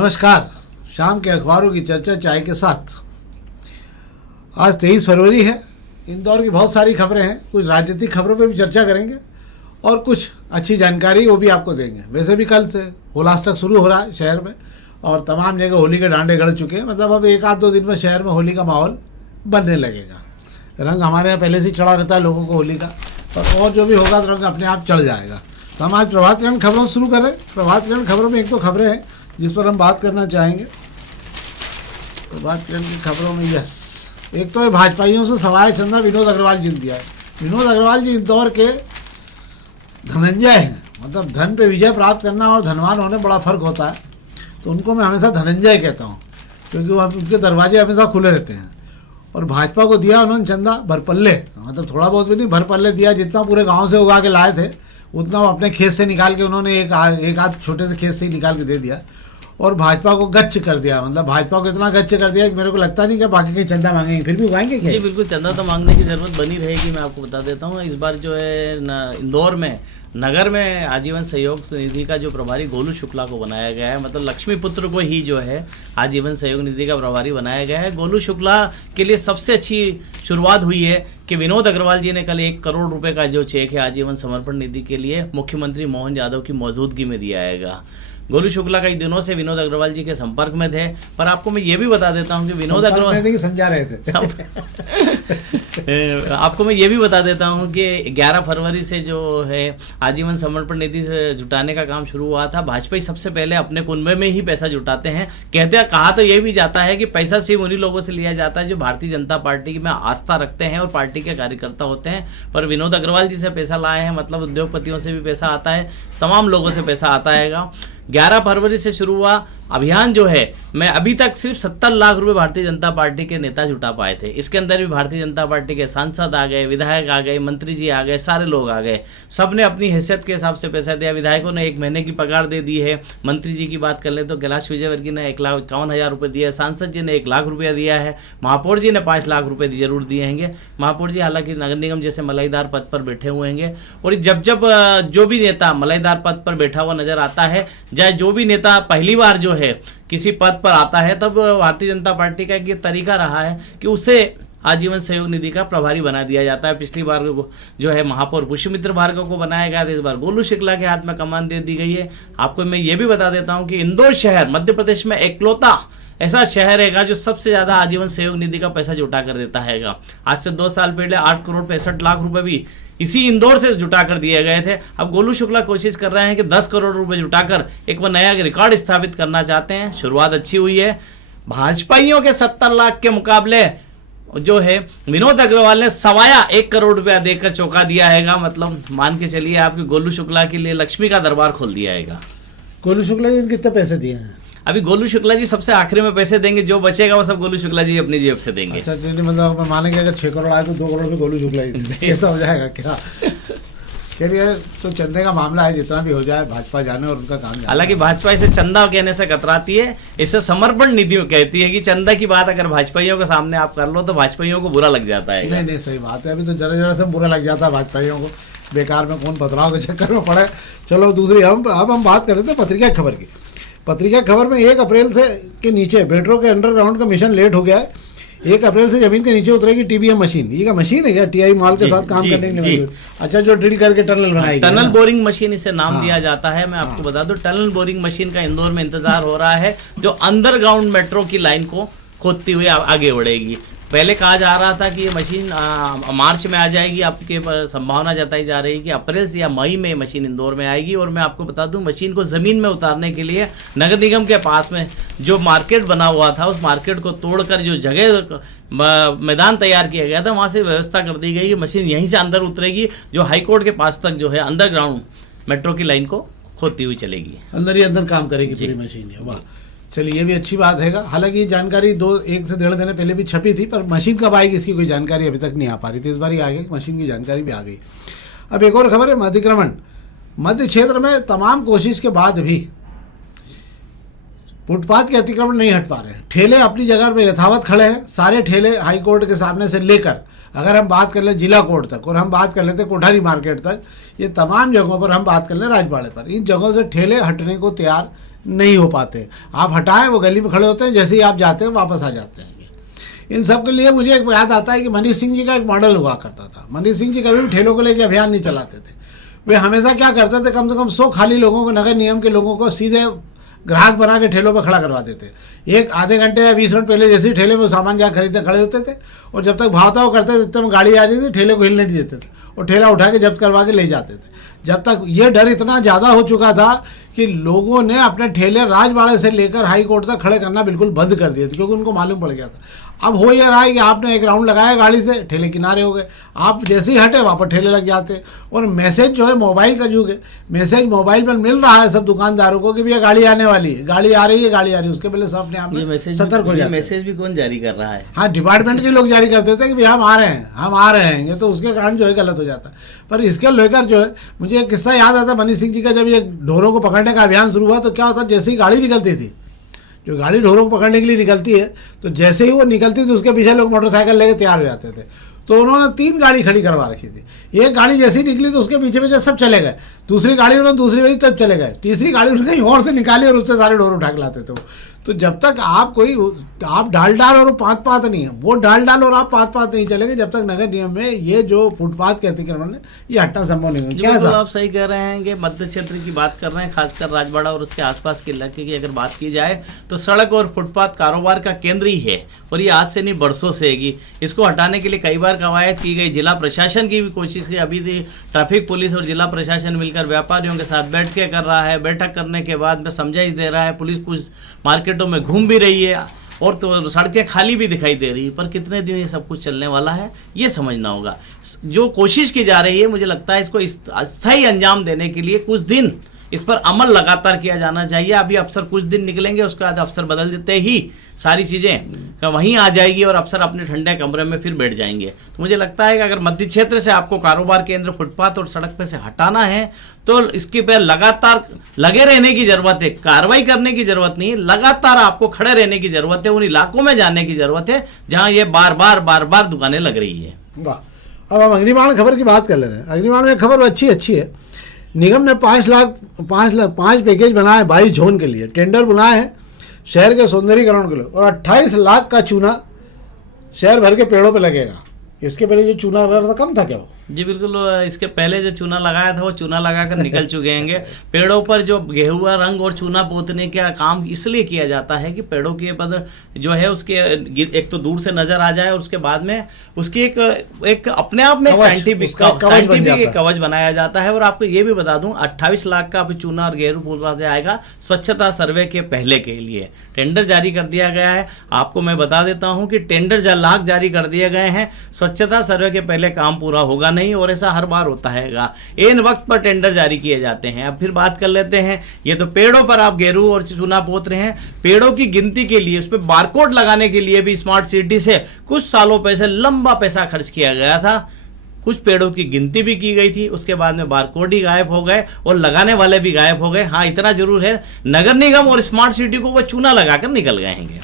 नमस्कार। शाम के अखबारों की चर्चा चाय के साथ। आज 23 फरवरी है। इंदौर की बहुत सारी खबरें हैं, कुछ राजनीतिक खबरों पर भी चर्चा करेंगे और कुछ अच्छी जानकारी वो भी आपको देंगे। वैसे भी कल से होलाष्टक शुरू हो रहा है शहर में और तमाम जगह होली के डांडे गड़ चुके हैं। मतलब अब एक आध दो दिन में शहर में होली का माहौल बनने लगेगा। रंग हमारे यहाँ पहले से ही चढ़ा रहता है लोगों को होली का, और जो भी होगा तो रंग अपने आप चढ़ जाएगा। तो हम आज प्रभात किरण खबरों से शुरू करें। प्रभात किरण खबरों में एक दो खबरें हैं जिस पर हम बात करना चाहेंगे। प्रभात किरण की खबरों में एक तो है भाजपाइयों से सवाया चंदा विनोद अग्रवाल जीत दिया है। विनोद अग्रवाल जी इंदौर के धनंजय हैं। मतलब धन पे विजय प्राप्त करना और धनवान होने बड़ा फर्क होता है, तो उनको मैं हमेशा धनंजय कहता हूँ क्योंकि वहाँ उनके दरवाजे हमेशा खुले रहते हैं। और भाजपा को दिया उन्होंने चंदा भरपल्ले, मतलब थोड़ा बहुत भी नहीं, भरपल्ले दिया। जितना पूरे गाँव से उगा के लाए थे उतना वो अपने खेत से निकाल के उन्होंने एक आध छोटे से खेत से ही निकाल के दे दिया और भाजपा को गच्छ कर दिया। मतलब भाजपा को इतना गच्छ कर दिया कि मेरे को लगता नहीं कि बाकी कहीं चंदा मांगेंगे, फिर भी उगाएंगे क्या? जी बिल्कुल, चंदा तो मांगने की जरूरत बनी रहेगी। मैं आपको बता देता हूँ, इस बार जो है इंदौर में नगर में आजीवन सहयोग निधि का जो प्रभारी गोलू शुक्ला को बनाया गया है। मतलब लक्ष्मी पुत्र को ही जो है आजीवन सहयोग निधि का प्रभारी बनाया गया है। गोलू शुक्ला के लिए सबसे अच्छी शुरुआत हुई है कि विनोद अग्रवाल जी ने कल 1 करोड़ रुपए का जो चेक है आजीवन समर्पण निधि के लिए मुख्यमंत्री मोहन यादव की मौजूदगी में दिया जाएगा। गोलू शुक्ला कई दिनों से विनोद अग्रवाल जी के संपर्क में थे, पर आपको मैं ये भी बता देता हूं कि विनोद अग्रवाल समझा रहे थे आपको मैं ये भी बता देता हूं कि 11 फरवरी से जो है आजीवन समर्पण निधि जुटाने का काम शुरू हुआ था। भाजपा ही सबसे पहले अपने कुनबे में ही पैसा जुटाते हैं। कहा तो ये भी जाता है कि पैसा सिर्फ उन्हीं लोगों से लिया जाता है जो भारतीय जनता पार्टी में आस्था रखते हैं और पार्टी के कार्यकर्ता होते हैं। पर विनोद अग्रवाल जी से पैसा लाए हैं, मतलब उद्योगपतियों से भी पैसा आता है, तमाम लोगों से पैसा आता है। 11 फरवरी से शुरू हुआ अभियान जो है, मैं अभी तक सिर्फ 70 लाख रुपए भारतीय जनता पार्टी के नेता जुटा पाए थे। इसके अंदर भी भारतीय जनता पार्टी के सांसद आ गए, विधायक आ गए, मंत्री जी आ गए, सारे लोग आ गए। सब ने अपनी हैसियत के हिसाब से पैसा दिया। विधायकों ने 1 महीने की पगार दे दी है। मंत्री जी की बात कर ले तो कैलाश विजयवर्गीय ने 1,51,000 रुपये दिया है। सांसद जी ने 1 लाख रुपया दिया है। महापौर जी ने 5 लाख रुपये जरूर दिए होंगे। महापौर जी हालांकि नगर निगम जैसे मलाईदार पद पर बैठे हुए होंगे। और जब जो भी नेता मलाईदार पद पर बैठा हुआ नजर आता है, चाहे जो भी नेता पहली बार जो है किसी पद पर आता है, तब भारतीय जनता पार्टी का एक ये तरीका रहा है कि उसे आजीवन सहयोग निधि का प्रभारी बना दिया जाता है। पिछली बार जो है महापौर पुष्यमित्र भार्गव को बनाया गया था, इस बार गोलू शुक्ला के हाथ में कमान दे दी गई है। आपको मैं ये भी बता देता हूं कि इंदौर शहर मध्य प्रदेश में इकलौता ऐसा शहर है जो सबसे ज्यादा आजीवन सहयोग निधि का पैसा जुटा कर देता है। आज से 2 साल पहले 8 करोड़ 65 लाख रुपए भी इसी इंदौर से जुटा कर दिए गए थे। अब गोलू शुक्ला कोशिश कर रहे हैं कि 10 करोड़ रुपए जुटाकर एक बार नया रिकॉर्ड स्थापित करना चाहते हैं। शुरुआत अच्छी हुई है। भाजपाइयों के 70 लाख के मुकाबले जो है विनोद अग्रवाल ने सवाया 1 करोड़ रुपया देकर चौंका दिया है। मतलब मान के चलिए आपकी गोलू शुक्ला के लिए लक्ष्मी का दरबार खोल दिया है। गोलू शुक्ला जी ने कितने पैसे दिए हैं? अभी गोलू शुक्ला जी सबसे आखिरी में पैसे देंगे, जो बचेगा वो सब गोलू शुक्ला जी अपनी जेब से देंगे। अच्छा, मतलब मानेंगे अगर 6 करोड़ आए तो 2 करोड़ भी गोलू शुक्ला जी, ऐसा हो जाएगा क्या? चलिए, तो चंदे का मामला है, जितना भी हो जाए भाजपा जाने और उनका काम जाने। हालांकि भाजपा इसे चंदा कहने से कतराती है, इसे समर्पण निधि कहती है कि चंदा की बात अगर भाजपाइयों के सामने आप कर लो तो भाजपाइयों को बुरा लग जाता है। नहीं, सही बात है। अभी तो जरा से बुरा लग जाता है भाजपाइयों को, बेकार में कौन बदलाव के चक्कर में पड़े। चलो दूसरी अब हम बात कर रहे थे पत्रिका खबर की। पत्रिका खबर में 1 अप्रैल से के नीचे मेट्रो के अंडरग्राउंड का मिशन लेट हो गया है। 1 अप्रैल से जमीन के नीचे उतरेगी टीबीएम मशीन। ये क्या मशीन है क्या? टीआई माल के साथ काम करने के लिए? अच्छा, जो ड्रिल करके टनल बनाएगी। टनल बोरिंग मशीन इसे नाम दिया जाता है। मैं आपको बता दूं, टनल बोरिंग मशीन का इंदौर में इंतजार हो रहा है, जो अंडरग्राउंड मेट्रो की लाइन को खोदती हुई आगे बढ़ेगी। पहले कहा जा रहा था कि ये मशीन मार्च में आ जाएगी। आपके संभावना जताई जा रही है कि अप्रैल से या मई में मशीन इंदौर में आएगी। और मैं आपको बता दूं, मशीन को ज़मीन में उतारने के लिए नगर निगम के पास में जो मार्केट बना हुआ था, उस मार्केट को तोड़कर जो जगह मैदान तैयार किया गया था, वहाँ से व्यवस्था कर दी गई कि मशीन यहीं से अंदर उतरेगी, जो हाईकोर्ट के पास तक जो है अंडरग्राउंड मेट्रो की लाइन को खोदती हुई चलेगी। अंदर ही अंदर काम करेगी पूरी मशीन। वाह, चलिए, ये भी अच्छी बात है। हालांकि ये जानकारी 1 से 1.5 महीने पहले भी छपी थी, पर मशीन कब आएगी इसकी कोई जानकारी अभी तक नहीं आ पा रही थी। इस बार ही आ गई, मशीन की जानकारी भी आ गई। अब एक और खबर है, अतिक्रमण। मध्य क्षेत्र में तमाम कोशिश के बाद भी फुटपाथ के अतिक्रमण नहीं हट पा रहे हैं। ठेले अपनी जगह पर यथावत खड़े हैं। सारे ठेले हाई कोर्ट के सामने से लेकर, अगर हम बात कर लें जिला कोर्ट तक, और हम बात कर लेते कोठारी मार्केट तक, ये तमाम जगहों पर हम बात कर लें राजवाड़े पर, इन जगहों से ठेले हटने को तैयार नहीं हो पाते। आप हटाएं, वो गली में खड़े होते हैं, जैसे ही आप जाते हैं वापस आ जाते हैं। इन सब के लिए मुझे एक याद आता है कि मनीष सिंह जी का एक मॉडल हुआ करता था। मनीष सिंह जी कभी भी ठेलों को लेकर अभियान नहीं चलाते थे। वे हमेशा क्या करते थे, कम से कम 100 खाली लोगों को, नगर निगम के लोगों को सीधे ग्राहक बना के ठेलों पर खड़ा करवा देते। एक आधे घंटे या 20 मिनट पहले जैसे ही ठेले में सामान जा खरीदने खड़े होते थे, और जब तक भावताव करते थे तब गाड़ी आ जाती थी, ठेले को हिलने नहीं देते थे और ठेला उठा के जब्त करवा के ले जाते थे। जब तक ये डर इतना ज़्यादा हो चुका था कि लोगों ने अपने ठेले राजवाड़े से लेकर हाई कोर्ट तक खड़े करना बिल्कुल बंद कर दिए थे, क्योंकि उनको मालूम पड़ गया था। अब हो ये रहा है कि आपने एक राउंड लगाया गाड़ी से, ठेले किनारे हो गए, आप जैसे ही हटे वहाँ पर ठेले लग जाते। और मैसेज जो है, मोबाइल का युग है, मैसेज मोबाइल पर मिल रहा है सब दुकानदारों को कि भैया गाड़ी आने वाली है, गाड़ी आ रही है, गाड़ी आ रही है। उसके पहले सब अपने आप में सतर्क हो जाते हैं। मैसेज भी कौन जारी कर रहा है? हाँ, डिपार्टमेंट के लोग जारी करते थे कि भैया हम आ रहे हैं, हम आ रहे हैं। ये तो उसके कारण जो है गलत हो जाता है। पर इसके लेकर जो है मुझे एक किस्सा याद आता है मनीष सिंह जी का। जब ये ढोरों को पकड़ने का अभियान शुरू हुआ तो क्या होता, जैसे ही गाड़ी निकलती थी, जो गाड़ी ढोरों को पकड़ने के लिए निकलती है, तो जैसे ही वो निकलती थी उसके पीछे लोग मोटरसाइकिल लेके तैयार हो जाते थे। तो उन्होंने 3 गाड़ी खड़ी करवा रखी थी। एक गाड़ी जैसे ही निकली तो उसके पीछे पीछे सब चले गए, दूसरी गाड़ी उन्होंने दूसरी बजी तब चले गए, तीसरी गाड़ी उन्होंने कहीं और से निकाली और उससे सारे ढोर उठा के लाते थे। तो जब तक आप डाल और पात नहीं है, वो डाल और आप पात नहीं चलेंगे जब तक नगर निगम में ये जो फुटपाथ के अतिक्रमण है ये हटना संभव नहीं है। क्या आप सही कह रहे हैं कि मध्य क्षेत्र की बात कर रहे हैं, खासकर राजवाड़ा और उसके आसपास के इलाके की अगर बात की जाए तो सड़क और फुटपाथ कारोबार का केंद्र ही है, और ये आज से नहीं बरसों से है। इसको हटाने के लिए कई बार कवायद की गई, जिला प्रशासन की भी कोशिश की। अभी ट्रैफिक पुलिस और जिला प्रशासन मिलकर व्यापारियों के साथ बैठ के कर रहा है। बैठक करने के बाद में समझाइश दे रहा है, पुलिस कुछ मार्केटों में घूम भी रही है और तो सड़कें खाली भी दिखाई दे रही है। पर कितने दिन ये सब कुछ चलने वाला है ये समझना होगा। जो कोशिश की जा रही है, मुझे लगता है इसको अस्थायी अंजाम देने के लिए कुछ दिन इस पर अमल लगातार किया जाना चाहिए। अभी अफसर कुछ दिन निकलेंगे, उसके बाद अफसर बदल देते ही सारी चीज़ें वहीं आ जाएगी और अफसर अपने ठंडे कमरे में फिर बैठ जाएंगे। तो मुझे लगता है कि अगर मध्य क्षेत्र से आपको कारोबार केंद्र फुटपाथ और सड़क पे से हटाना है तो इसके पे लगातार लगे रहने की जरूरत है, कार्रवाई करने की जरूरत नहीं है। लगातार आपको खड़े रहने की जरूरत है, उन इलाकों में जाने की जरूरत है जहां ये बार बार दुकानें लग रही है। वाह। अब हम अग्निबाण खबर की बात कर ले रहे हैं। अग्निबाण में खबर अच्छी है। निगम ने 5 पैकेज बनाए 22 जोन के लिए, टेंडर बुलाए हैं शहर के सौंदर्यीकरण के लिए, और 28 लाख का चूना शहर भर के पेड़ों पे लगेगा। इसके पहले जो चूना लगा था कम था क्या वो? जी बिल्कुल, इसके पहले जो चूना लगाया था वो चूना लगाकर निकल चुके हैं। पेड़ों पर जो गेहुआ रंग और चूना पोतने का काम इसलिए किया जाता है कि पेड़ों के पद जो है उसके एक तो दूर से नजर आ जाए और उसके बाद में उसकी एक अपने आप में साइंटिफिक कवच बनाया जाता है। और आपको ये भी बता दूं 28 लाख का अभी चूना और गेरू पूरा आएगा स्वच्छता सर्वे के पहले के लिए। टेंडर जारी कर दिया गया है। आपको मैं बता देता हूं कि टेंडर लाख जारी कर दिए गए हैं, स्वच्छता सर्वे के पहले काम पूरा होगा नहीं, और ऐसा हर बार होता हैगा। इन वक्त पर टेंडर जारी किए जाते हैं। अब फिर बात कर लेते हैं, ये तो पेड़ों पर आप गेरू और चूना पोत रहे हैं, पेड़ों की गिनती के लिए उस पर बारकोड लगाने के लिए भी स्मार्ट सिटी से कुछ सालों पहले लंबा पैसा खर्च किया गया था। कुछ पेड़ों की गिनती भी की गई थी, उसके बाद में बारकोड ही गायब हो गए और लगाने वाले भी गायब हो गए। हाँ, इतना जरूर है नगर निगम और स्मार्ट सिटी को वो चूना लगाकर निकल गए हैं।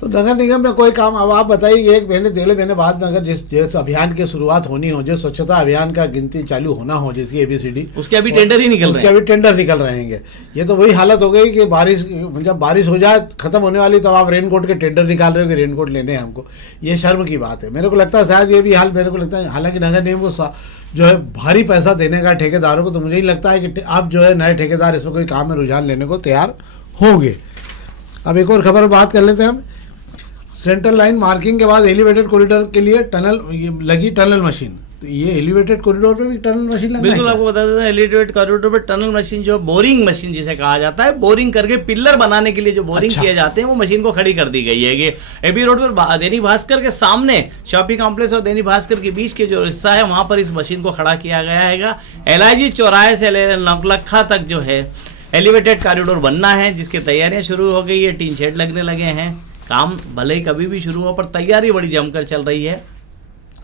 तो नगर निगम में कोई काम, अब आप बताइए 1 महीने 1.5 महीने बाद में अगर जिस अभियान की शुरुआत होनी हो, जिस स्वच्छता अभियान का गिनती चालू होना हो, जिसकी ABCD, उसके अभी टेंडर निकल रहे हैं। ये तो वही हालत हो गई कि जब बारिश हो जाए खत्म होने वाली तो आप रेनकोट के टेंडर निकाल रहे हो कि रेनकोट लेने हैं हमको। ये शर्म की बात है। मेरे को लगता है शायद ये भी हाल मेरे को लगता है, हालांकि नगर निगम को जो है भारी पैसा देने का ठेकेदारों को, तो मुझे ही लगता है कि अब जो है नए ठेकेदार इसमें कोई काम में रुझान लेने को तैयार होंगे। अब एक और खबर बात कर लेते हैं हम। सेंट्रल लाइन मार्किंग के बाद एलिवेटेड कॉरिडोर के लिए लगी टनल मशीन। तो ये एलिवेटेड कॉरिडोर पे भी टनल मशीन लगना है। बिल्कुल, आपको बता देते हैं एलिवेटेड कॉरिडोर पे टनल मशीन, जो बोरिंग मशीन जिसे कहा जाता है, बोरिंग करके पिलर बनाने के लिए जो बोरिंग किए जाते हैं वो मशीन को खड़ी कर दी गई है। ये एबी रोड पर दैनिक भास्कर के सामने शॉपिंग कॉम्प्लेक्स और दैनिक भास्कर के बीच के जो हिस्सा है वहां पर इस मशीन को खड़ा किया गया है। LIG चौराहे से नवलखा तक जो है एलिवेटेड कॉरिडोर बनना है, जिसकी तैयारियां शुरू हो गई है। टीन शेड लगने लगे हैं। काम भले ही कभी भी शुरू हो पर तैयारी बड़ी जमकर चल रही है।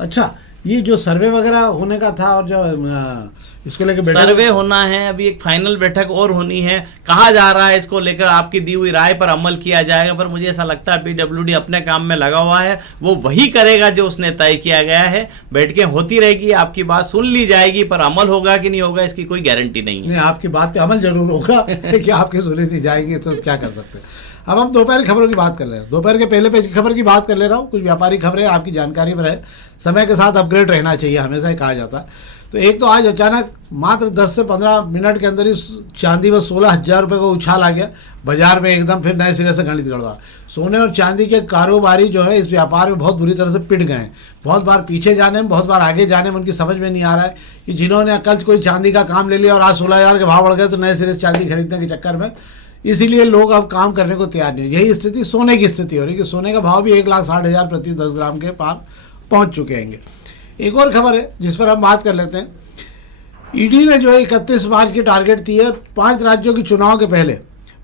अच्छा, ये जो सर्वे वगैरह होने का था और जो इसको लेकर सर्वे होना है, अभी एक फाइनल बैठक और होनी है, कहा जा रहा है इसको लेकर आपकी दी हुई राय पर अमल किया जाएगा, पर मुझे ऐसा लगता है पीडब्ल्यूडी अपने काम में लगा हुआ है, वो वही करेगा जो उसने तय किया गया है। बैठकें होती रहेगी, आपकी बात सुन ली जाएगी, पर अमल होगा कि नहीं होगा इसकी कोई गारंटी नहीं है। नहीं, आपकी बात पे अमल जरूर होगा कि आपकी सुनी नहीं जाएगी तो क्या कर सकते हैं। अब हम दोपहर की खबरों की बात कर रहे हैं, दोपहर के पहले पेज की खबर की बात कर ले रहा हूँ। कुछ व्यापारी खबरें आपकी जानकारी में रहे, समय के साथ अपग्रेड रहना चाहिए, हमेशा ही कहा जाता है। तो एक तो आज अचानक मात्र 10 से 15 मिनट के अंदर ही चांदी में 16,000 रुपये का उछाल आ गया बाजार में, एकदम फिर नए सिरे से गणित गड़बड़ा। सोने और चांदी के कारोबारी जो है इस व्यापार में बहुत बुरी तरह से पिट गए हैं, बहुत बार पीछे जाने में, बहुत बार आगे जाने में उनकी समझ में नहीं आ रहा है कि जिन्होंने कल कोई चांदी का काम ले लिया और आज 16,000 के भाव बढ़ गए तो नए सिरे से चांदी खरीदने के चक्कर में इसीलिए लोग अब काम करने को तैयार नहीं। यही स्थिति सोने की स्थिति हो रही है कि सोने का भाव भी 1,60,000 प्रति 10 ग्राम के पार पहुंच चुके हैं। एक और खबर है जिस पर हम बात कर लेते हैं। ईडी ने जो है 31 मार्च की टारगेट दी है, 5 राज्यों के चुनाव के पहले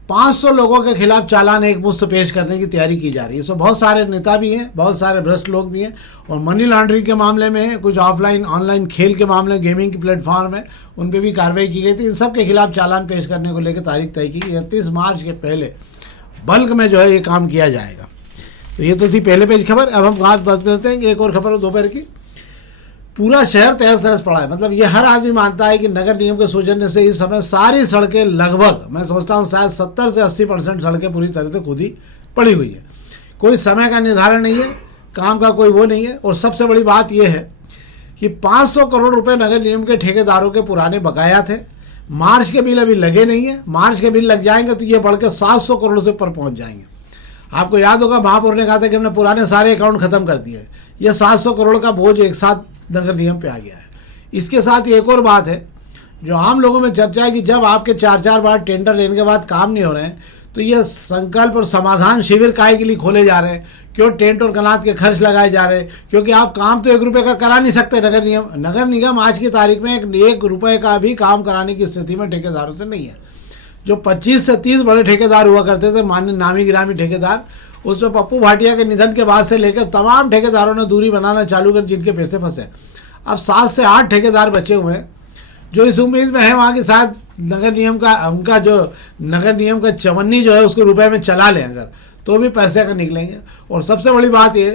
500 लोगों के खिलाफ चालान एक मुश्त पेश करने की तैयारी की जा रही है। इसमें बहुत सारे नेता भी हैं, बहुत सारे भ्रष्ट लोग भी हैं और मनी लॉन्ड्रिंग के मामले में है, कुछ ऑफलाइन ऑनलाइन खेल के मामले, गेमिंग की प्लेटफॉर्म है, उन पर भी कार्रवाई की गई थी। इन सब के खिलाफ चालान पेश करने को लेकर तारीख तय की। 31 मार्च के पहले बल्क में जो है ये काम किया जाएगा। तो ये तो थी पहले पेज खबर। अब हम बात करते हैं कि एक और खबर दोपहर की। पूरा शहर तहस तहस पड़ा है, मतलब ये हर आदमी मानता है कि नगर निगम के सौजन्य से इस समय सारी सड़कें लगभग, मैं सोचता हूँ शायद 70 से 80% सड़कें पूरी तरह से खुद ही पड़ी हुई है। कोई समय का निर्धारण नहीं है, काम का कोई वो नहीं है। और सबसे बड़ी बात यह है कि 500 करोड़ रुपए नगर निगम के ठेकेदारों के पुराने बकाया थे। मार्च के बिल अभी लगे नहीं है, मार्च के बिल लग जाएंगे तो ये बढ़ के 700 करोड़ से ऊपर पहुँच जाएंगे। आपको याद होगा महापौर ने कहा था कि हमने पुराने सारे अकाउंट खत्म कर दिए। ये 700 करोड़ का बोझ एक साथ नगर निगम पे आ गया है। इसके साथ एक और बात है जो आम लोगों में चर्चा है कि जब आपके 4-4 बार टेंडर लेने के बाद काम नहीं हो रहे हैं तो ये संकल्प और समाधान शिविर काहे के लिए खोले जा रहे हैं, क्यों टेंट और कनात के खर्च लगाए जा रहे हैं, क्योंकि आप काम तो 1 रुपये का करा नहीं सकते। नगर निगम आज की तारीख में 1 रुपये का भी काम कराने की स्थिति में ठेकेदारों से नहीं है। जो 25 से 30 बड़े ठेकेदार हुआ करते थे, मान्य नामी गिरामी ठेकेदार, उसमें पप्पू भाटिया के निधन के बाद से लेकर तमाम ठेकेदारों ने दूरी बनाना चालू कर, जिनके पैसे फंसे। अब 7 से 8 ठेकेदार बचे हुए हैं जो इस उम्मीद में है वहाँ के साथ नगर निगम का, उनका जो नगर निगम का चवन्नी जो है उसको रुपए में चला लें अगर, तो भी पैसे का निकलेंगे। और सबसे बड़ी बात ये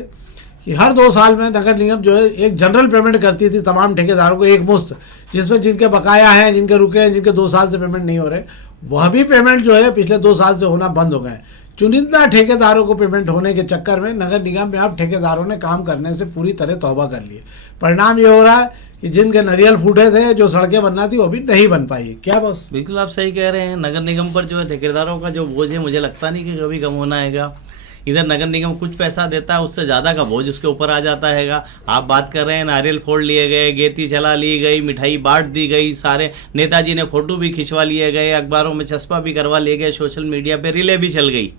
कि हर 2 साल में नगर निगम जो है एक जनरल पेमेंट करती थी तमाम ठेकेदारों को, एक मुश्त, जिसमें जिनके बकाया हैं, जिनके रुके हैं, जिनके 2 साल से पेमेंट नहीं हो रहे, वह भी पेमेंट जो है पिछले 2 साल से होना बंद हो गए। चुनिंदा ठेकेदारों को पेमेंट होने के चक्कर में नगर निगम में अब ठेकेदारों ने काम करने से पूरी तरह तौबा कर लिए। परिणाम ये हो रहा है कि जिनके नारियल फूटे थे, जो सड़कें बनना थी, वो भी नहीं बन पाई। क्या बॉस? बिल्कुल आप सही कह रहे हैं। नगर निगम पर जो है ठेकेदारों का जो बोझ है, मुझे लगता नहीं कि कभी कम होना हैगा। इधर नगर निगम कुछ पैसा देता है, उससे ज़्यादा का बोझ उसके ऊपर आ जाता हैगा। आप बात कर रहे हैं नारियल फोड़ लिए गए, गेती चला ली गई, मिठाई बांट दी गई, सारे नेताजी ने फोटो भी खिंचवा लिए गए, अखबारों में चस्पा भी करवा लिए गए, सोशल मीडिया पे रिले भी चल गई,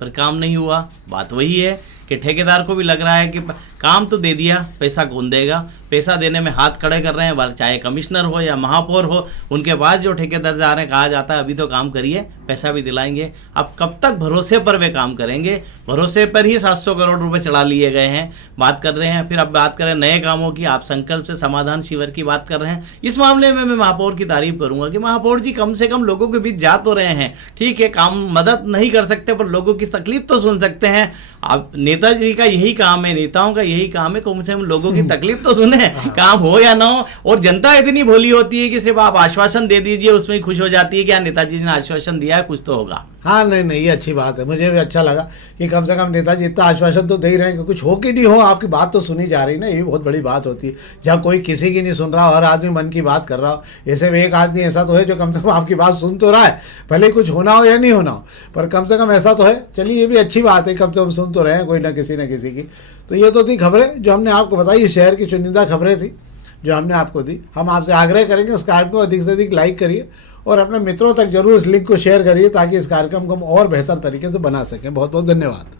पर काम नहीं हुआ। बात वही है कि ठेकेदार को भी लग रहा है कि काम तो दे दिया, पैसा कौन देगा। पैसा देने में हाथ खड़े कर रहे हैं, चाहे कमिश्नर हो या महापौर हो, उनके पास जो ठेकेदार जा रहे हैं, कहा जाता है अभी तो काम करिए, पैसा भी दिलाएंगे। अब कब तक भरोसे पर वे काम करेंगे? भरोसे पर ही 700 करोड़ रुपए चढ़ा लिए गए हैं। बात कर रहे हैं, फिर अब बात करें नए कामों की, आप संकल्प से समाधान शिविर की बात कर रहे हैं। इस मामले में मैं महापौर की तारीफ करूंगा कि महापौर जी कम से कम लोगों के बीच जा तो रहे हैं। ठीक है, काम मदद नहीं कर सकते पर लोगों की तकलीफ तो सुन सकते हैं। अब नेताजी का यही काम है, नेताओं का यही काम है, कम से कम लोगों की तकलीफ तो सुने, काम हो या ना हो। और जनता इतनी भोली होती है कि सिर्फ आप आश्वासन दे दीजिए, उसमें खुश हो जाती है कि नेताजी ने आश्वासन दिया है, कुछ तो होगा। हाँ, नहीं, ये अच्छी बात है। मुझे भी अच्छा लगा कि कम से कम नेताजी इतना आश्वासन तो दे ही रहे हैं कि कुछ हो कि नहीं हो, आपकी बात तो सुनी जा रही ना। ये भी बहुत बड़ी बात होती है जहाँ कोई किसी की नहीं सुन रहा हो, हर आदमी मन की बात कर रहा हो। ऐसे में एक आदमी ऐसा तो है जो कम से कम आपकी बात सुन तो रहा है, भले कुछ होना हो या नहीं होना हो, पर कम से कम ऐसा तो है। चलिए, ये भी अच्छी बात है, कम से कम सुन तो रहे हैं कोई ना किसी की। तो ये तो थी खबरें जो हमने आपको बताई, शहर की चुनिंदा खबरें थी जो हमने आपको दी। हम आपसे आग्रह करेंगे उस कार्यक्रम को अधिक से अधिक लाइक करिए और अपने मित्रों तक जरूर इस लिंक को शेयर करिए ताकि इस कार्यक्रम को हम और बेहतर तरीके से बना सकें। बहुत बहुत धन्यवाद।